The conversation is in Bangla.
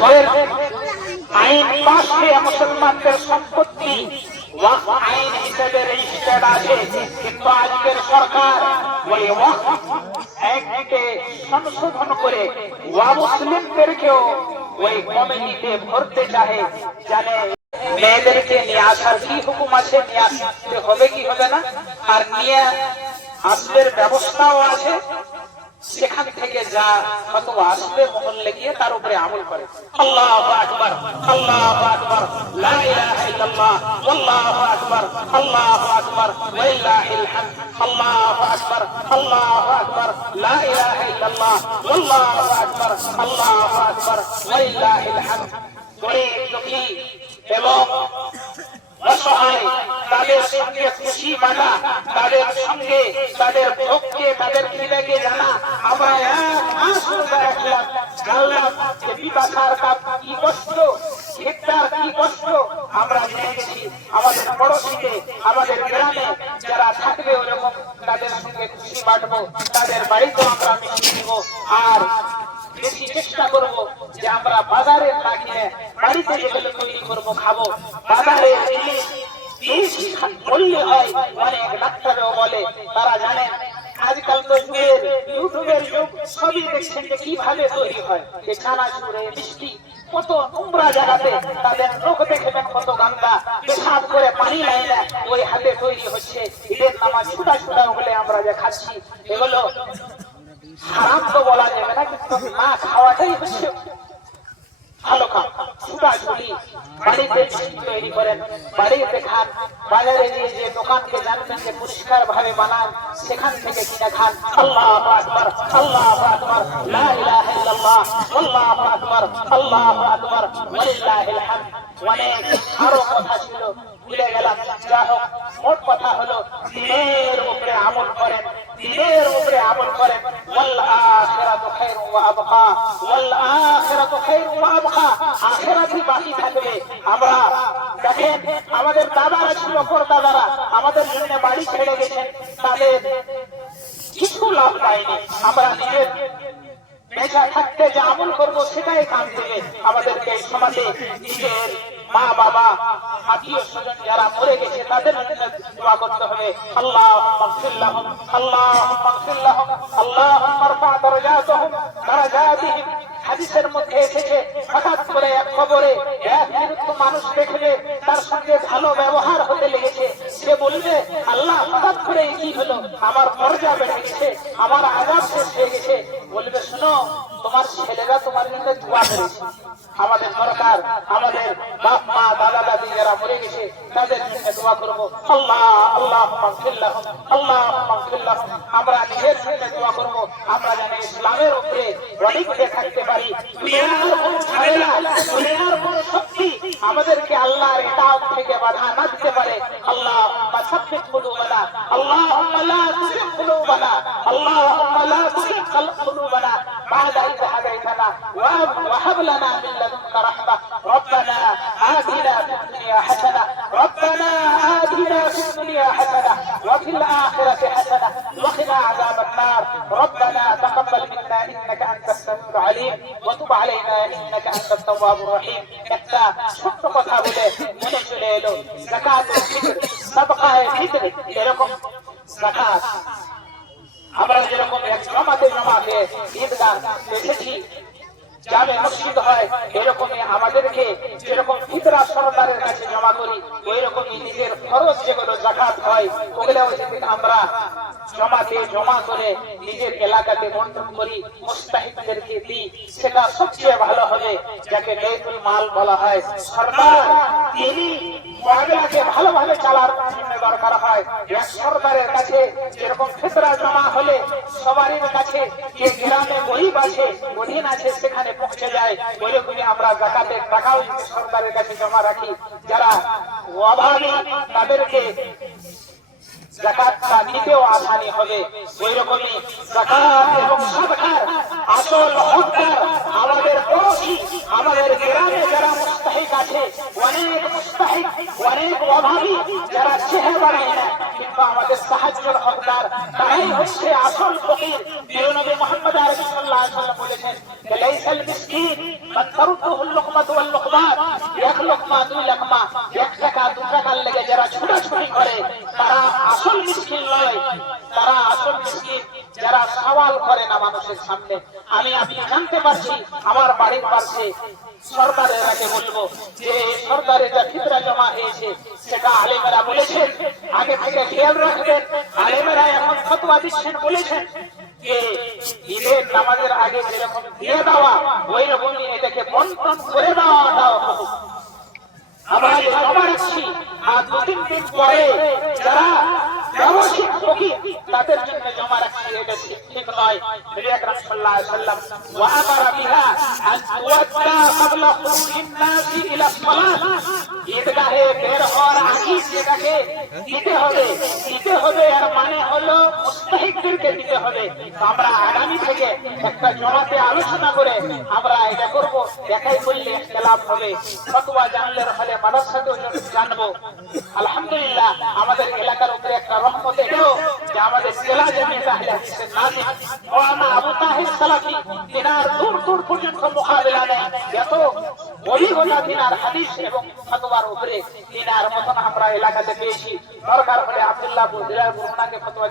ওয়াকফের আইন পাশ হয়ে মুসলমানদের সম্পত্তি ওয়াকফ আইন হিসেবে রেজিস্টার্ড আছে, কিন্তু আজকের সরকার ওই ওয়াকফ আইনকে সংশোধন করে মুসলিমদেরকেও ওই কমিটিতে ভরতে চাহে। জানে মেয়েদেরকে নিয়ে আসার কি হুকুম আছে, নিয়ে আসতে হবে কি হবে না, আর নিয়ে আসবের ব্যবস্থাও আছে। সেখান থেকে যা ফতোয়া আসবে মহল্লে গিয়ে তার উপরে আমল করে। আল্লাহু আকবার, আল্লাহু আকবার, লা ইলাহা ইল্লাল্লাহ, আল্লাহু আকবার, আল্লাহু আকবার, ওয়ালিল্লাহিল হামদ, আল্লাহু আকবার, আল্লাহু আকবার, লা ইলাহা ইল্লাল্লাহ, আল্লাহু আকবার, আল্লাহু আকবার, ওয়ালিল্লাহিল হামদ। গরিব দুঃখী এবং অসহায় তাদের সঙ্গে খুশি বাঁধা, তাদের সঙ্গে তাদের ভোগকে তাদের খিদেকে জানা। আমরা এক মাস রোজা রাখলাম, জানলাম যে পিপাসার কি কষ্ট, ইফতার কি কষ্ট আমরা জেনে গেছি। আমাদের পড়োশিতে আমাদের গ্রামে যারা থাকবে ওরকম তাদের সঙ্গে খুশি বাঁটবো, তাদের বাড়িতেও আমরা মিশিয়ে দিব। আর বেশি চেষ্টা করব যে আমরা বাজারে না কিনে বাড়িতে যেগুলো তৈরি করবো খাবো। বাজারে বললে হয়, অনেক ডাক্তারও বলে, তারা জানে আজকাল তো যুগের ইউটিউবের যুগ, সবই দেখছেন যে কিভাবে তৈরি হয়। যে চানাচুরে মিষ্টি কত নোংরা জায়গাতে তাদের লোক দেখবেন কত গান্দা, পেশাব করে পানি নেয় না, ওই হাতে তৈরি হচ্ছে। ঈদের নামাজ ছুটা ছুটা বলে আমরা যে খাচ্ছি, এগুলো হারাম তো বলা যাবে না, কিন্তু না খাওয়াটাই হচ্ছে ভালো কাজ। ছুটাছুটি বাড়িতে তৈরি করেন, বাড়িতে খান, বাজারে গিয়ে যে দোকানকে জানবেন যে পরিষ্কার ভাবে বানান, সেখান থেকে কিনে খান। আল্লাহু আকবার, আল্লাহু আকবার, লা ইলাহা ইল্লাল্লাহ, আল্লাহু আকবার, আল্লাহু আকবার, ওয়ালিল্লাহিল হামদ। অনেক আরো কথা ছিল, ভুলে গেলাম। যা হোক, মোট কথা হলো দিনের উপরে আমল করেন, দিনের উপরে আমল করেন। ওয়াল আখিরাতু খায়রুন ওয়া আবকা, ওয়াল আখিরাতু খায়রুন ওয়া আবকা। আখিরাতই বাকি থাকবে। আমরা দেখেন, আমাদের দাদারা ছিল, পরদাদারা আমাদের জন্য বাড়ি ছেড়ে গেছেন, তাদের কিছু লাভ পায়নি। আমরা নিজের বেঁচে থাকতে যে আমল করবো সেটাই কাম দেবে আমাদেরকে। সমাজে নিজের মা বাবা আত্মীয় স্বজন যারা মরে গেছে তাদের জন্য দোয়া করতে হবে। আল্লাহুম্মা মাগফির লাহুম, আল্লাহুম্মা মাগফির লাহুম, আল্লাহুম্মা রফা দারাজাতাহুম দারাজাতিহিম। হাদিসের মধ্যে এসেছে, হঠাৎ করে এক খবরে এক মৃত মানুষ দেখবে তার সঙ্গে ভালো ব্যবহার হতে লেগেছে, সে বলবে আল্লাহ হঠাৎ করে কি হলো, আমার মর্যাদা বেড়ে গেছে, আমার আযাব শেষ হয়ে গেছে। বলবে শোনো, তোমার ছেলেরা তোমার জন্য দোয়া করেছে। আমাদের দরকার আমাদের বাপ মা দাদা দাদি যারা মরে গেছে তাদের জন্য দোয়া করবো। আল্লাহ আল্লাহুম্মা মাগফির লাহুম, আল্লাহুম্মা মাগফির লাহুম। আমরা নিজের জন্য দোয়া করবো, আমরা যেন ইসলামের উপরে অনেক হয়ে থাকতে পারি। দুনিয়ার কোন ঝামেলা, দুনিয়ার কোন শক্তি আমাদেরকে আল্লাহর ইতাআত থেকে বাধা না দিতে পারে। আল্লাহুম্মা সাব্বিত কুলুবানা, আল্লাহুম্মা লা তুযিগ কুলুবানা, আল্লাহুম্মা লা তুযিগ কুলুবানা বা'দা ইয হাদাইতানা ওয়া হাব লানা মিন লাদুনকা রাহমা। রব্বানা আতিনা ফিদ দুনিয়া হাসানাহ, রব্বানা আতিনা ফিদ দুনিয়া হাসানাহ ওয়া ফিল আখিরাতি হাসানাহ ওয়া কিনা আযাবান নার। রব্বানা তাকাব্বাল মিন্না ইন্নাকা আনতাস সামিউল আলিম ওয়া তুব আলাইনা ইন্নাকা আনতাত তাওয়াবুর রহিম। একটা ছোট্ট কথা বলে মনে চলে এলো, যাকাতুল ফিতর, সাদকায়ে ফিতর। এরকম যাকাত আমরা যেরকম এক জমাতে ঈদগাহ এসেছি, জামে মসজিদ হয়, এরকমই আমাদেরকে যেরকম ফিতরা সরকারের কাছে জমা করি, ওই রকমই নিজের খরচ যেগুলো যাকাত হয় ওগুলো যেদিন আমরা জমাতে জমা করে নিজের এলাকাতে বন্টন করি, মুস্তাহিদদেরকে দিই, সেটা সবচেয়ে ভালো হবে, যাকে বাইতুল মাল বলা হয়। সরকার তিনি মামলাকে ভালোভাবে চালার জন্য দরকার হয়। এক সরকারের কাছে যেরকম ফিতরা জমা হলে সবারই কাছে, যে গ্রামে গরিব আছে অধীন আছে সেখানে পৌঁছে যায়, ওইরকমই আমরা যাকাতের টাকাও সরকারের কাছে জমা রাখি। যারা অভাবী তাদেরকে যাকাতটা নিতেও আসানি হবে। ওই রকমই যাকাত এবং সাদকার আসল হকদার আমাদের পড়োশি, আমাদের গ্রামে যারা মুস্তাহিক আছে, অনেক মুস্তাহিক, অনেক অভাবী যারা চেহারা বাড়ায় না, কিন্তু আমাদের সাহায্যের হকদার তারাই হচ্ছে আসল ফকির। প্রিয় নবী মুহাম্মদ সাল্লাল্লাহু আলাইহি ওয়াসাল্লাম বলেছেন, লাইসাল মিসকিন তারুতুল লুকমাতু ওয়াল লুকমাত, এক লোকমা দুই লোকমা, 1 টাকা 2 টাকার লেগে যারা ছোটাছুটি করে তারা আসল মিসকিন নয়, তারা আসল মিসকিন যারা সওয়াল করে না মানুষের সামনে। আমি আপনি জানতে পারছি আমার বাড়ির পাশে সরকারের আগে বলবো যে সরকারের যা ফিতরা জমা হয়েছে সেটা আলেমেরা বলেছেন আগে থেকে খেয়াল রাখবেন। আলেমেরা এখন ফতোয়া দিচ্ছেন, বলেছেন যে ঈদের নামাজের আগে যেরকম দিয়ে দেওয়া ওই রকমই এটাকে বন্টন করে দেওয়াটাও হবে। আমরা জমা রাখছি আর 2-3 দিন পরে যারা ব্যবসায়িক ফকির তাদের জন্য জমা রাখছি, এটা ঠিক নয়। নবী আকরাম সাল্লাল্লাহু আলাইহি ওয়াসাল্লাম ওয়া আমারা বিহা আন তুওয়াদ্দা ক্বাবলা খুরুজিন নাসি ইলা সালাত, ঈদগাহে বের হওয়ার আগে সেটাকে দিতে হবে। দিতে হবে আর মানে হলো মুস্তাহিকদেরকে দিতে হবে। তো আমরা আগামী থেকে একটা জমাতে আলোচনা করে আমরা এটা করব, দেখাই করলে ইখতিলাফ হবে। ফতোয়া জানলে হলে মাদ্রাসাতেও জানবো। আলহামদুলিল্লাহ আমাদের এলাকার উপরে একটা রহমত এলো যে আমাদের জেলা জামিয়াত আহলে হাদিসের নাজিম মাওলানা আবু তাহির সালাফি তিনার দূর দূর পর্যন্ত মোকাবেলা নেয়, এত অভিজ্ঞতা তিনার হাদিস এবং ফতোয়ার উপরে তিনার মতন আমরা এলাকাতে পেয়েছি। দরকার হলে আব্দুল্লাহ বুজরার গুরুনাকে ফতোয়া